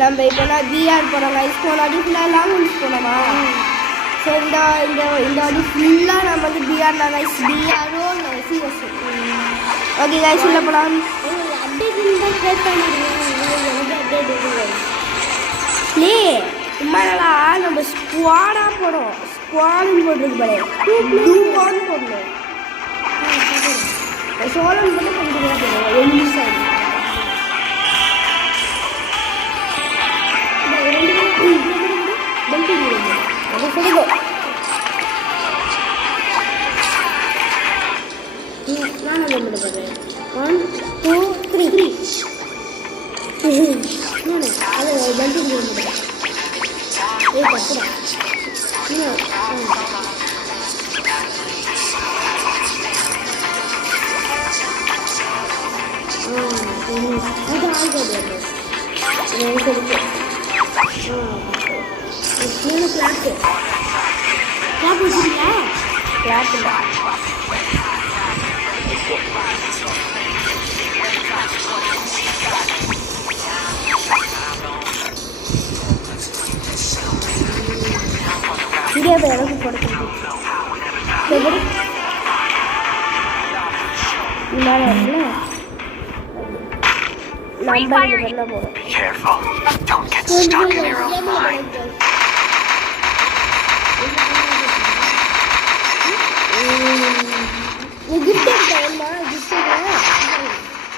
நம்ம இப்போ நான் பிஆர் போகிறோம் கைஸ். போன வாட்டி ஃபுல்லாக லாங்குவேஜ் போனோமா. ஸோ இந்த வாட்டி ஃபுல்லாக நம்ம வந்து பிஆர் தான் கைஸ். பிஆரோ சிஎஸ். ஓகே கைஸ் உள்ள போகலாம். லே இம்மாடா நம்ம ஸ்குவாடாக போகிறோம். ஸ்குவாடுன்னு போட்டிருக்கு பாரு. டூவான்னு போடணும். சோழன் பண்ணி கொஞ்சம் போடுவோம். எலி சைடு நான் போடுறேன். 1 2 3 அது பல்டி போடுறேன். தப்புடா. அது ஆகுது. கிளாப்பு கிளாப் வச்சுருக்கீங்களா? கிளாப் இல்லை. இதே எனக்கு கொடுக்குது. மேலே இருக்குல்ல நம்பர் வெளில போகிறோம். கிஃப்ட் எடுத்தா கிஃப்ட்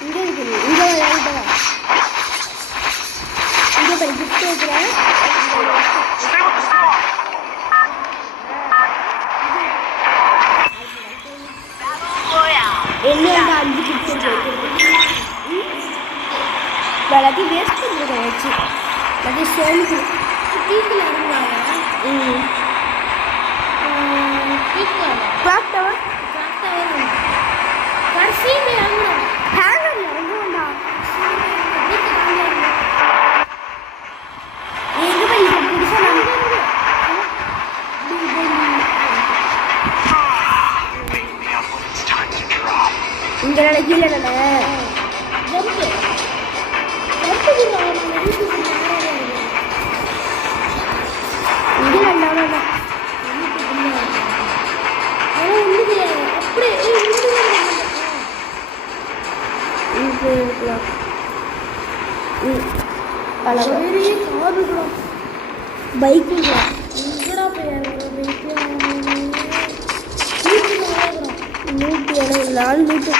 இங்கே இருக்குது. இங்கே வாங்கிட்டா இங்கே பாரு கிஃப்ட் வைக்கிறேன். என்ன 5 கிஃப்ட் எல்லாத்தையும் வேஸ்ட் பண்ணுறத வச்சு எல்லாத்தையும் சேர்ந்து டீப்பில் இறங்குவாங்க. கிளாக் டவர் கடைசியில் இறங்குவோம். ஹேங்கர் இறங்குவோம்டா. எங்கே போய் இப்போ புதுசாக இங்கே கீழே தானே ஜம்ப்பு இங்கே வேண்டாம். பைக்கு நாலு வந்து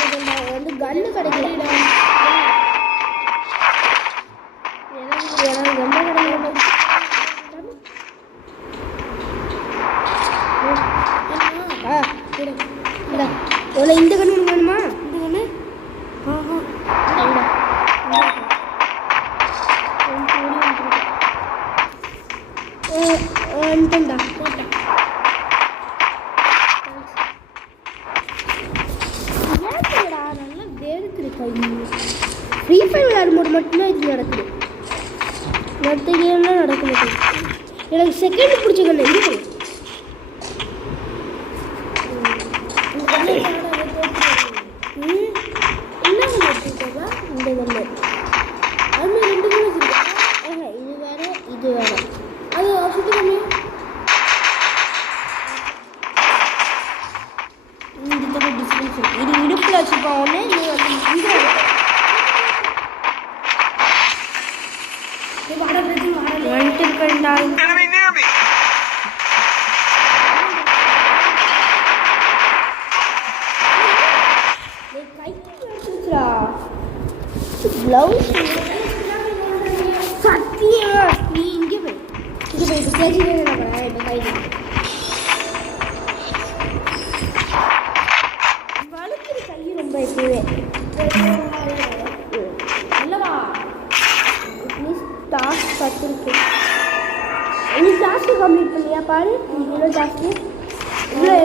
கன்னு கிடைக்கல. இந்த கண்ணு வேணுமா? இந்த கண்ணு போட்டேன். நல்லா வேறுக்குது கை. ஃப்ரீ ஃபயர் விளையாடும்போது மட்டும்தான் இது நடக்குது. மற்ற கேம்லாம் நடக்க மாட்டேங்குது. எனக்கு செகண்ட் பிடிச்ச கண்ணு இருக்கு. இந்த கண்ணு அது 2 கண்ணு வச்சுருக்கேன். இது வேற இது வேற. அது சுற்றி கம்மி டிஸ்டன்ஸ் இருக்கு. இது இடுப்பில் வச்சுருப்பாங்க. இது வந்து இங்கே வந்துட்டு இருக்கா. ப்ளவுஸ் சத்தியா நீ இங்கே போய் கேஜி வலுக்குது கை ரொம்ப இப்பவே அல்லவா. டாஸ்க் பார்த்துருக்கு. நீ டாஸ்க்கு கம்ப்ளீட் பண்ணியா பாரு. இவ்வளோ டாஸ்க்கு இவ்வளோ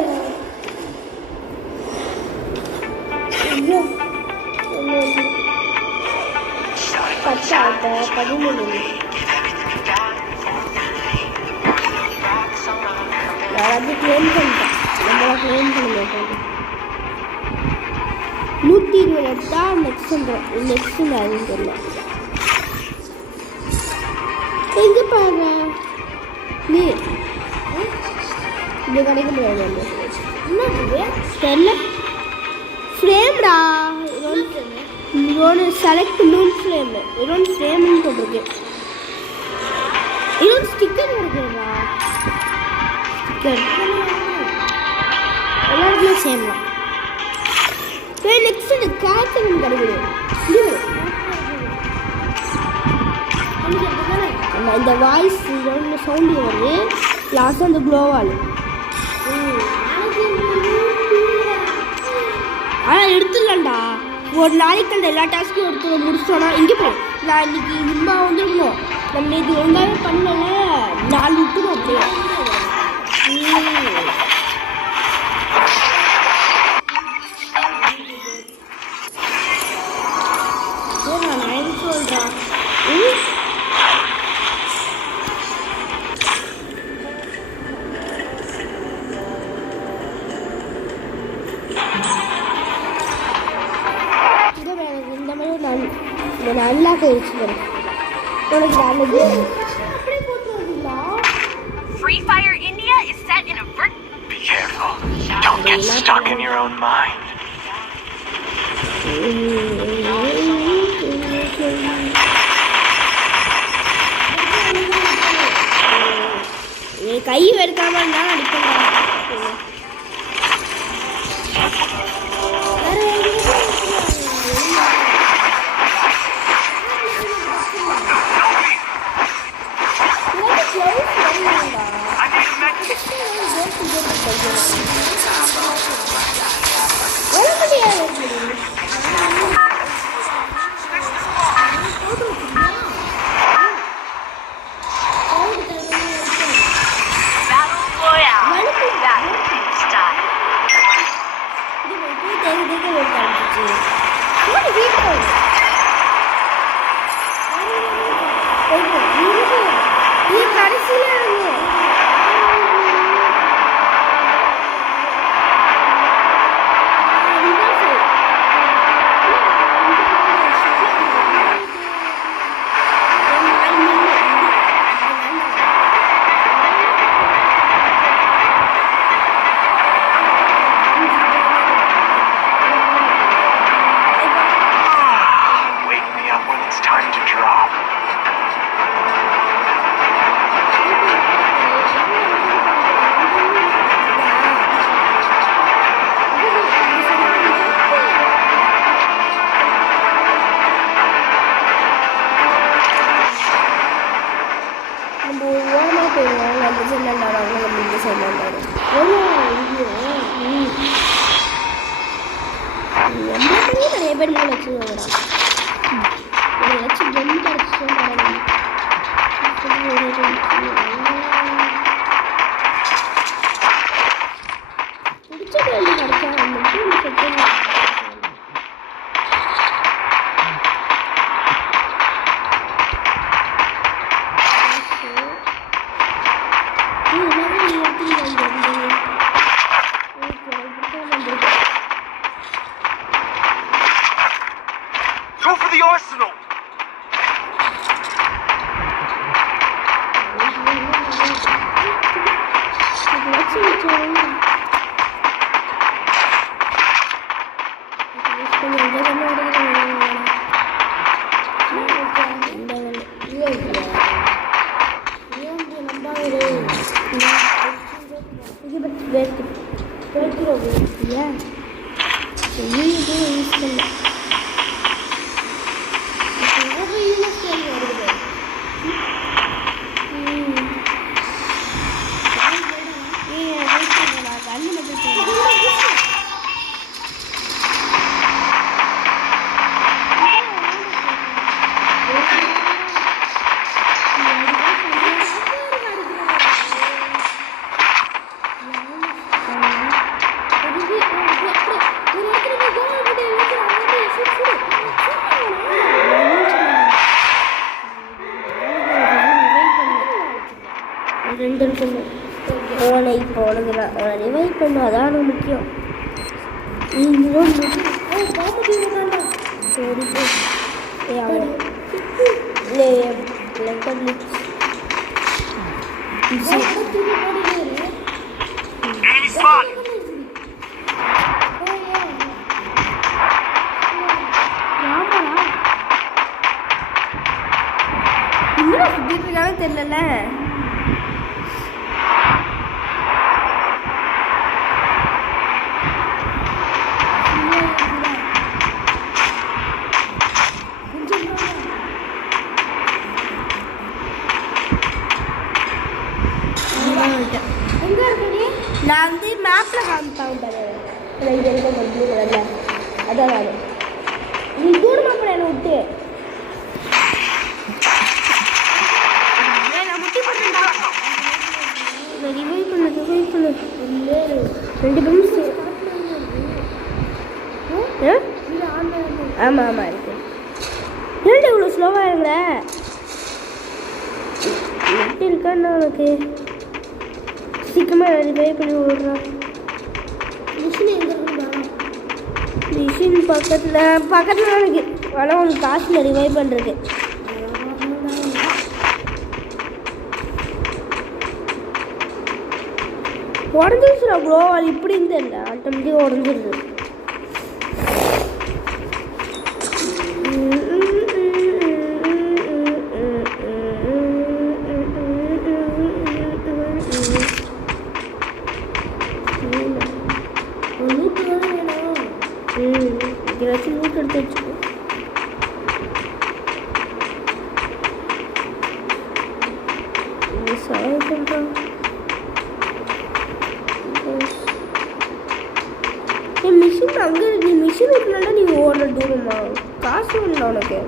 இவ்வளோ 10 ஆகிட்ட 13 யாராவது கிளைம் பண்ணிட்டேன். நம்மளா கிளைம் பண்ண மாட்டாங்க. 120 எடுத்தா நெக்ஸ்ட் யாருன்னு தெரியல. பாரு நீ இது கடைக்கு போறாங்க என்ன தெரியல ஃப்ரேம்டா இதோட செலக்ட் லூன் ஃப்ரேம் இதோட ஃப்ரேம்னு போட்டிருக்கு இதோட ஸ்டிக்கர் கொடுக்குறா ஸ்டிக்கர் எல்லாருக்குமே சேம் தான் நெக்ஸ்ட் இந்த காய்ச்சல் கிடைக்குது இந்த வாய்ஸ் இதோட சவுண்டு வருது லாஸ்ட்டாக அந்த க்ளோவால் ஆனால் எடுத்துடலாம்டா ஒரு நாளைக்கு அந்த எல்லா டாஸ்க்கும் எடுத்து முடிச்சோன்னா இங்கே போய் நான் இன்னைக்கு இம்மா வந்துருக்கணும் நம்ம இது ஒன்றாவே பண்ணல 4 விட்டுரும் அப்படியே நான் சொல்கிறேன் நல்லா போயிடுச்சு Free Fire India is set in a Be careful. Don't get stuck in your own mind. கை வெறுக்காம இருந்தா அடிப்பேன் நிறைய பேர் 3 லட்சம் லட்சம் கம்மி கிடைச்சு பிடிச்ச கேள்வி கிடைச்சா Go for the arsenal! அவனை இப்போ அவனை ரிவைவ் பண்ண அதான் முக்கியம். சரி Enemy spotted. இன்னும் சுத்திட்டு இருக்கான்னு தெரியல. நான் வந்து மேப்ல காமிப்பாங்க இங்கே இருக்க ப்ளூ கலர்ல அதான் நான் நீ தூரமா போட என்ன விட்டு நான் முட்டி போட்டேன்டா ரிவைவ் பண்ணு 2 நிமிஷம் ஆமாம் ஆமாம் இருக்கு ஏன்டா இவ்வளோ ஸ்லோவாக இருங்க எப்படி இருக்கான்னு உனக்கு சீக்கிரமாக ரிவைவ் பண்ணி விடுறான் மிஷின் எங்கே இருக்குதா மிஷின் பக்கத்தில் தான் இருக்கு ஆனால் உனக்கு காசில் ரிவைவ் பண்ணுறது உடஞ்சிருச்சுடா ப்ரோ அது இப்படி தெரியல ஆட்டோமேட்டிக்காக உடஞ்சிருது ஏதாச்சும் லூட் எடுத்து வச்சுக்கோ சொல்கிறான் என் மிஷின் அங்கே நீ மிஷின் விட்டுனால நீ ஓடுற தூரமா காசு வேணும்ல உனக்கு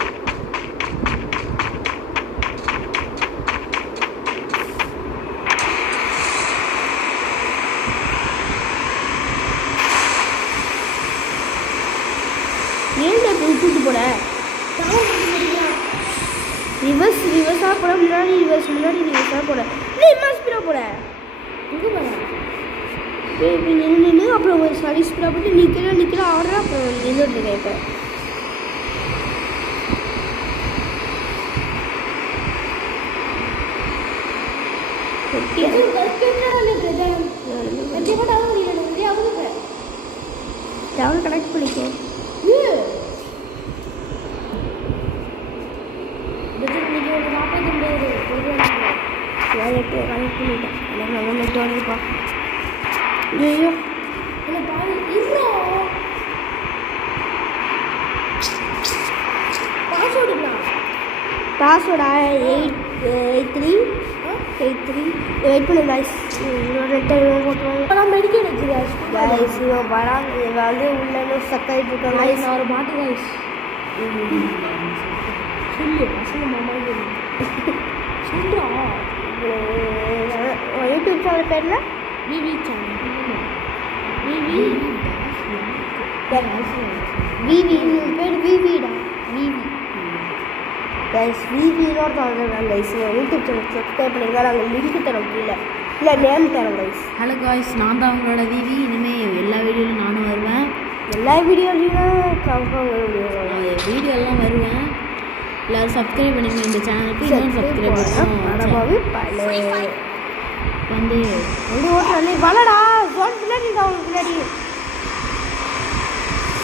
ஏன்டா விட்டுட்டு போட ரிவர்ஸாக போட முன்னாடி ரிவர்ஸாக போட இல்லை இம்மா ஸ்பீடாக போட எங்கே போட இப்போ நின்று அப்புறம் ஒரு சரி ஸ்பீடாக போட்டு நிற்கலாம் ஆடுற அப்புறம் நின்றுட்டுருக்கேன் இப்போ டவுன் கனெக்ட் பண்ணிக்கோ பாஸ்வேர்டா 883 வெயிட் பண்ணு கைஸ் இன்னொரு டைம் போட்டுருவாங்க மெடிக்கல் வச்சுருக்காங்க கைஸ் இவன் வராங்க இவன் வந்து உள்ளே சக்காயிட்டு இருக்காங்க கைஸ் நான் ஒரு மாட்டு கைஸ் சொல்லு பசங்க மாமா சொல்கிறா யூடியூப் சேனல் பேர்ல விவி சேனல் விவி பேர் விவிடா விவி கைஸ் விவினோட சொல்கிறேன் கைஸ் யூடியூப் சேனல் சப்ஸ்கிரைப் பண்ணியிருந்தா நாங்கள் லிங்க் தரோம் கீழே இல்லை நேம் தரோம் கைஸ் ஹலோ காய்ஸ் நான் தான் அவங்களோட விவி இனிமேல் எல்லா வீடியோலையும் நானும் வருவேன் எல்லா வீடியோலையும் கன்ஃபார்ம் வீடியோலாம் வருவேன் எல்லோரும் சப்ஸ்கிரைப் பண்ணிங்க இந்த சேனலுக்கு இன்னும் சப்ஸ்கிரைப் வந்து ஓட்டுறேன் வளடா ஜோன் பின்னாடி அவங்க பின்னாடி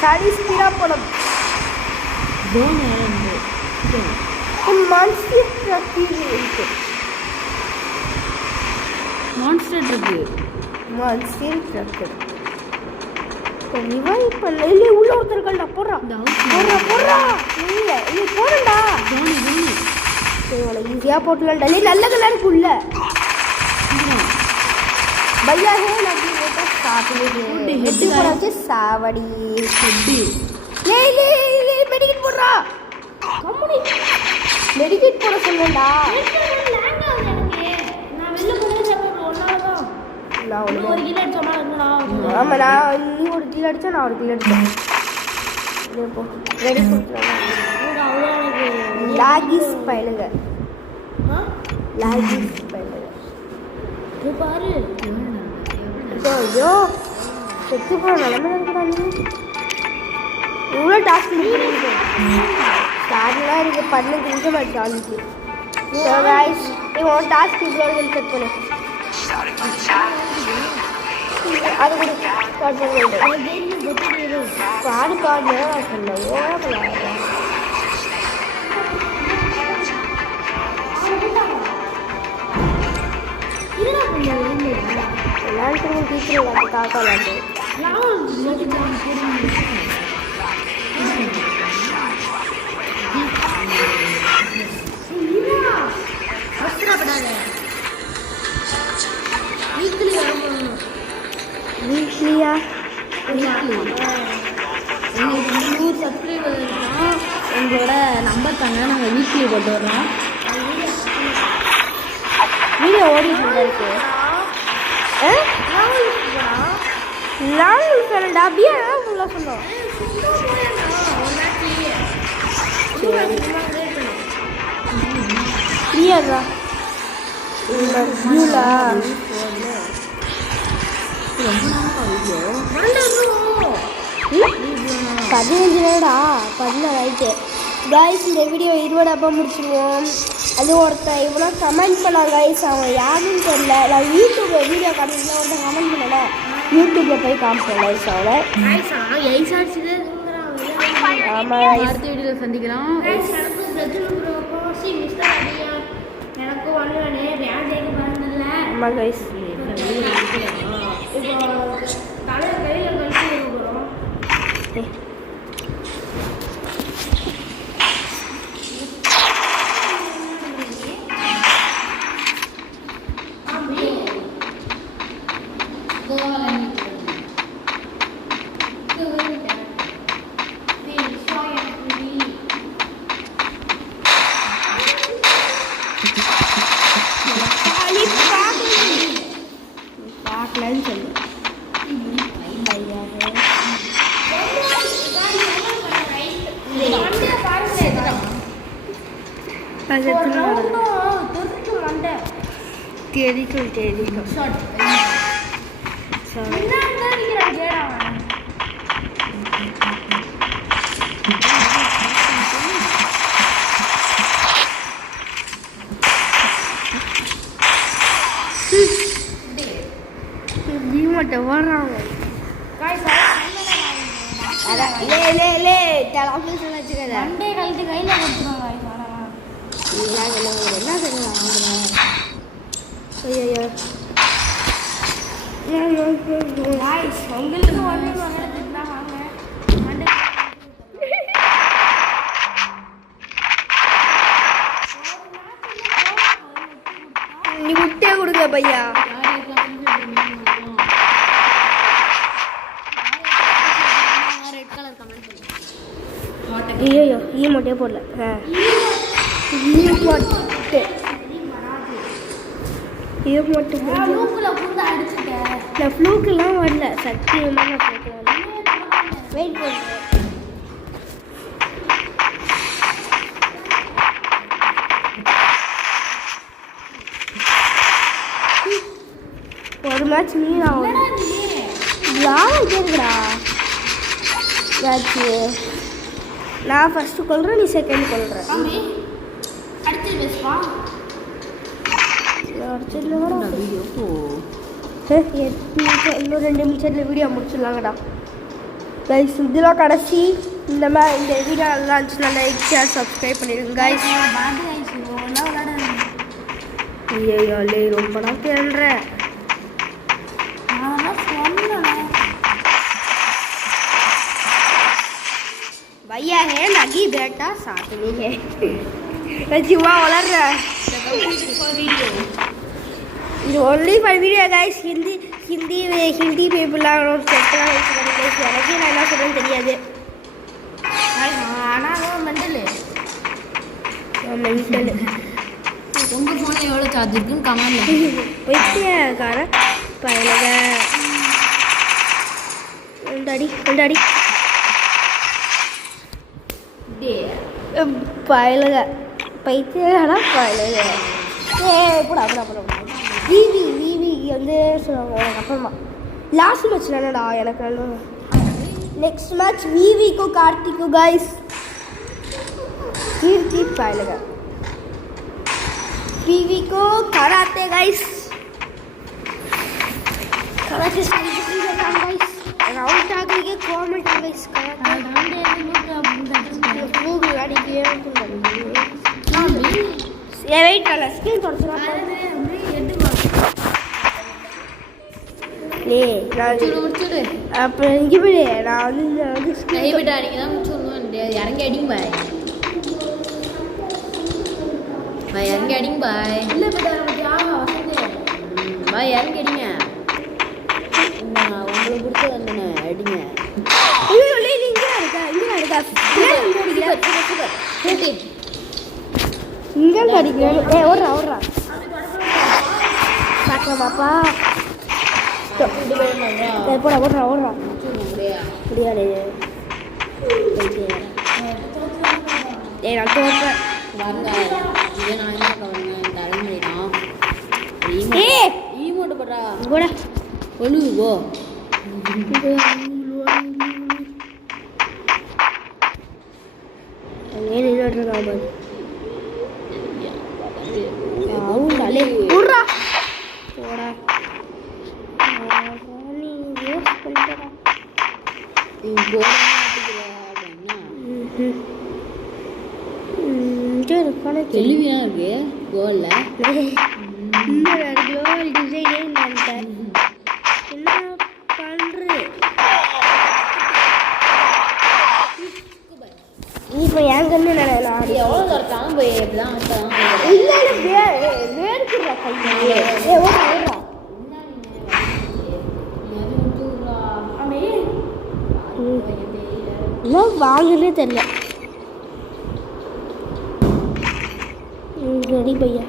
சரி ஸ்பீடாக போடும் ஜோன் இருந்து மான்ஸ்டர் ட்ரக் இருக்கு monster truck monster truck revive பண்ணல இல்லை உள்ள ஒருத்தருக்கள்டா போடுறா போடுறா இல்லை இல்லை போடுண்டா ஜோனி சரி உனக்கு ஈஸியாக போட்டுலாம்டா இல்லை நல்ல கலருக்கு உள்ள भैया है लगी वो तो साथ में हेड पर আছে सावड़ी हेड ले ले ले मेडिकेट போடுறா கம்பெனி மெடிக்கேட் போட சொல்லுடா லேங் ஆகுது எனக்கு நான் வெளில போறேன் சொல்றேன் ஒன்னால தான் நான் ஒரு கிலோ அடிச்சனா என்னடா ஆமா நான் நீ ஒரு கிலோ அடிச்சா நான் ஒரு கிலோ அடிச்சேன் இதே போ ரெடி கொடுத்துறேன் அவ்வளோ எனக்கு லாகிஸ் பைலுங்க லாகிஸ் பைலுங்க இது பாரு ஐயோ செத்து போகிற நிலமையில இருக்கா நீ இவ்வளோ டாஸ்க் பண்ணிட்டு ஸ்டார்ட்லாம் இருக்குது 15 நிமிஷம் ஆச்சு ஆளுக்கு ஸோ கைஸ் இவன் டாஸ்க் இவ்வளோ செட் பண்ணு அது கூட ஸ்டார்ட் பண்ணிட்டு பாடு பாடு நான் சொன்னேன் ஓடப்படாது எல்லாருக்கும் டீச்சர் விளாண்டு காக்கா விளாண்டு வீக்லியா எங்களுக்கு 100 சப்ஸ்கிரைபர் இருக்கோம். உங்களோட நம்பர் தாங்க, நாங்கள் வீக்லி போட்டு வரோம். வீடியோ ஓடிட்டு இருக்கு லாங் சொல்லடா அப்படியே ஃபுல்லாக சொன்னோம் ஃப்ரீயாடா வியூலா பதினஞ்சு நேரடா 16 ஆயிட்டு காய்ஸ். இந்த வீடியோ 20 அப்போ முடிச்சுருவோம். அது ஒருத்தன் இவ்வளோ கமெண்ட் பண்ணான் காய்ஸ், அவன் யாருன்னு தெரியல. நான் யூடியூப்பில் வீடியோ காமிக்கலாம் ஒருத்தன் கமெண்ட் பண்ணல, யூடியூப்பில் போய் காமிப்பேன் காய்ஸ் அவனை. ஆமாம் அடுத்த வீடியோவில் சந்திக்கலாம். ஆமாம் காய்ஸ். பார்க்கலன்னு சொல்லு தெரிக்கும் தெரிக்கும் மட்டும் வர்றாங்க நீ முட்டே கொடுங்க பையா. ஐயோ ஈ மொட்டையே போடல. நான் ஃப்ளூக்கெல்லாம் வரல சத்தியமாக நான் ஃப்ளூக்கு வெயிட் பண்ணுறேன். ஒரு மேட்ச் மீன் ஆகும் இருக்குடா மேட்ச்சு. நான் ஃபஸ்ட்டு கொள்கிறேன், நீ செகண்ட் கொள்கிறேன். இன்னும் 2 நிமிஷத்தில் வீடியோ முடிச்சிடலாங்கடா கைஸ். இதெல்லாம் கடைசி. இந்த வீடியோ நல்லா இருந்துச்சுன்னா லைக் ஷேர் சப்ஸ்கிரைப் பண்ணிடுங்க கைஸ். ஐயோ லே ரொம்ப நான் தேடுறேன். भैया है लगी बेटा साथ में है जीवा वलर இது only for video guys. Hindi பீப்புளாக செட்டெல்லாம் வச்சுக்கணும் கைஸ். எனக்கே நான் என்ன சொல்கிறேன்னு தெரியாது. ஆனால் மெண்டலு உங்கள் ஃபோனில் எவ்வளோ சார்ஜ் இருக்குன்னு கமெண்ட்ல வைத்தியக்கார பயலக உண்டாடி பயலக பைத்தியகாரா பயலக போடா விவி வந்து சொல்லுவாங்க எனக்கு அப்புறமா. லாஸ்ட் மேட்ச் என்னடா எனக்கு நெக்ஸ்ட் மேட்ச் விவிக்கும் கார்த்திக்கும் கைஸ். கீர்த்தி பயலக पीवी को कराते गाइस कराते गाइस राउंड आगे के कमेंट गाइस वो भी गाड़ी के ये वेट कर स्क्रीन पर सुना ले முடிச்சுடு அப்ப இங்க போய் நான் வந்து கை விட்டு அடிங்க தான் சொல்லுவேன் இறங்கி அடிங்க பாய் பாய் இறங்கி அடிங்க பாய் இல்லை பாய் இறங்கி அடிங்க உங்களுக்கு பிடிச்ச வந்தேண்ணே அடிங்க இங்க அடிக்கிறேன் ஓடுறா ஓடுறா பார்க்கலாமாப்பா போடா ஓடுறா ஓடுறா முடியாது நான் தோப்பேன் வாங்க இதே நான் என்ன பண்ணுவேன் தலைமுறைதான் ஈமோட்டு படுறா கூட ஒழுகுவோ அங்கே நின்றுட்டு அவங்களே விட்றா போடா நீ வேஸ்ட் பண்ணிட்டடா கேள்வியா இருக்கு கோல்ல குளோபல் டிசைனே நினைட்டேன் என்ன பண்றது நீ இப்போ என் கண்ணு நினைக்கலாம் எவ்வளோ தரத்தான் போய் எப்படிதான் இல்லை இல்லை வேர்க்குறா கையிலே ஓடுறா ஓடுறா இன்னும் வாங்கன்னே தெரியல ரெடி பையா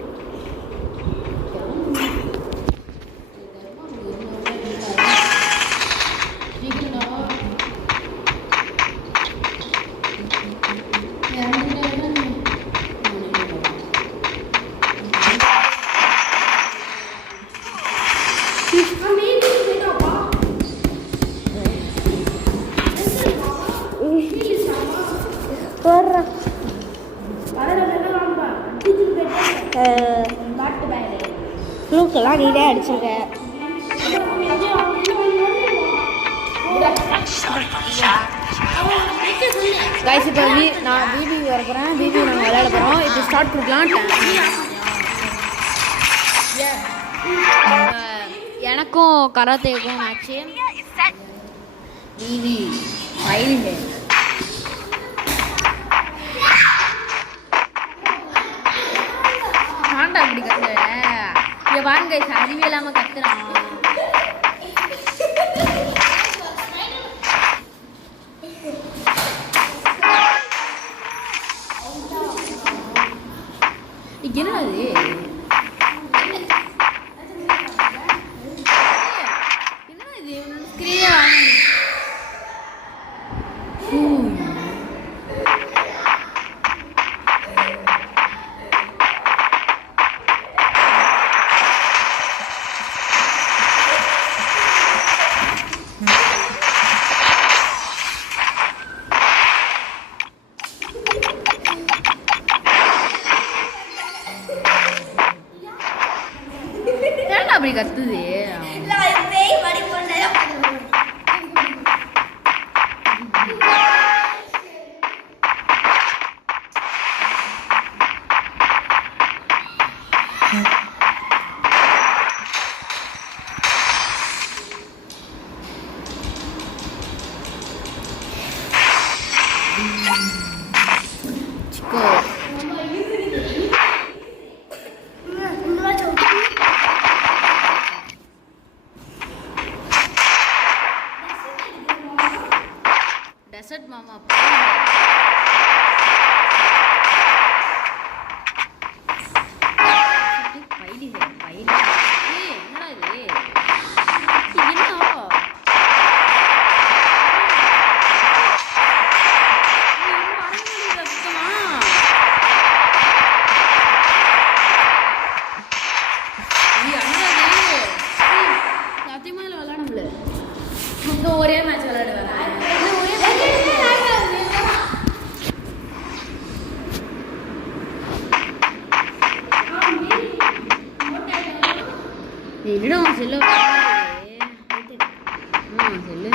ப்ளூக்கெல்லாம் நீனே அடிச்சிருக்க கைஸ் இப்போ நான் பிபி வர போகிறேன் பிபி நாங்கள் விளையாட போகிறோம் இப்போ ஸ்டார்ட் கொடுக்கலாம் எனக்கும் கராத்தேக்கும் மேட்ச்சு பிபி ஃபைல் ஆண்டா அப்படி கத்துற இங்கே பாருங்க கைஸ் அறிவே இல்லாமல் கத்துறான் என்னது என்னது ஸ்கிரீனே அப்படி கத்துது சிக்கோ டெசர்ட் மாமா என்னடா உன் செல்ல செல்லு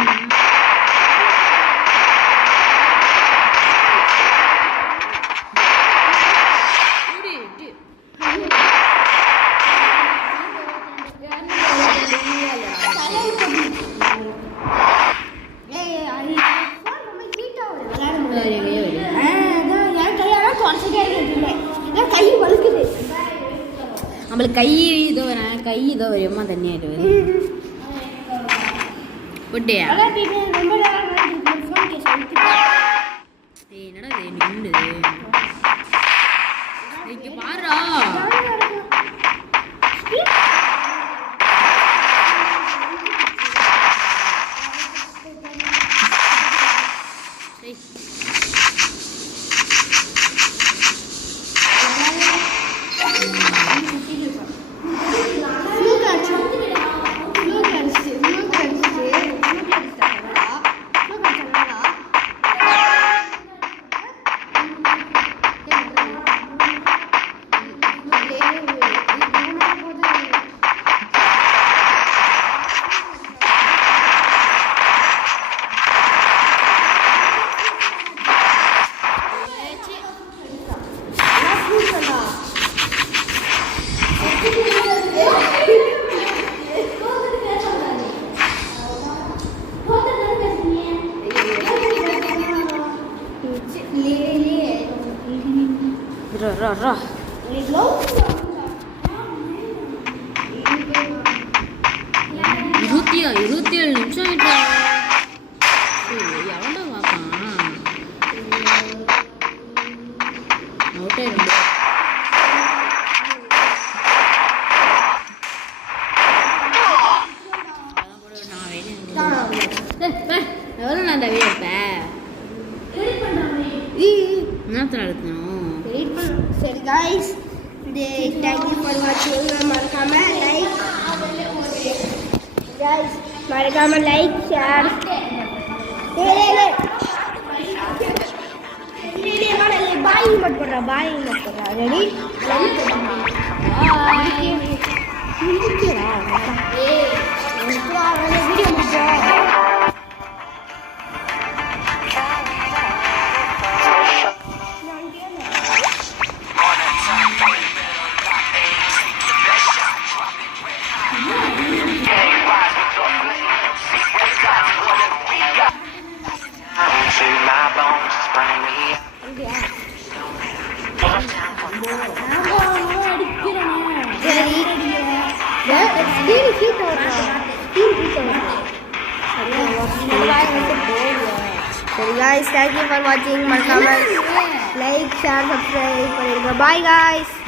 நம்மளுக்கு கை இதோ வரையமா தண்ணியாயிட்டு வருது போட்டியா என்னடா இது நின்னுது இங்க பாருடா ரா 27 நிமிஷம் ஆயிட்டா எவன்டா பார்ப்பான் எவ்வளோ நான் தவிர இருப்பேன் நேரத்தில் அழுத்தணும் சரி guys, thank you for watching. மறக்காம லைக் ஷேர் பாய் மட் போடுறா ரெடி வீடியோ முடிச்சா So guys, thank you for watching. Like, share, subscribe. Bye guys.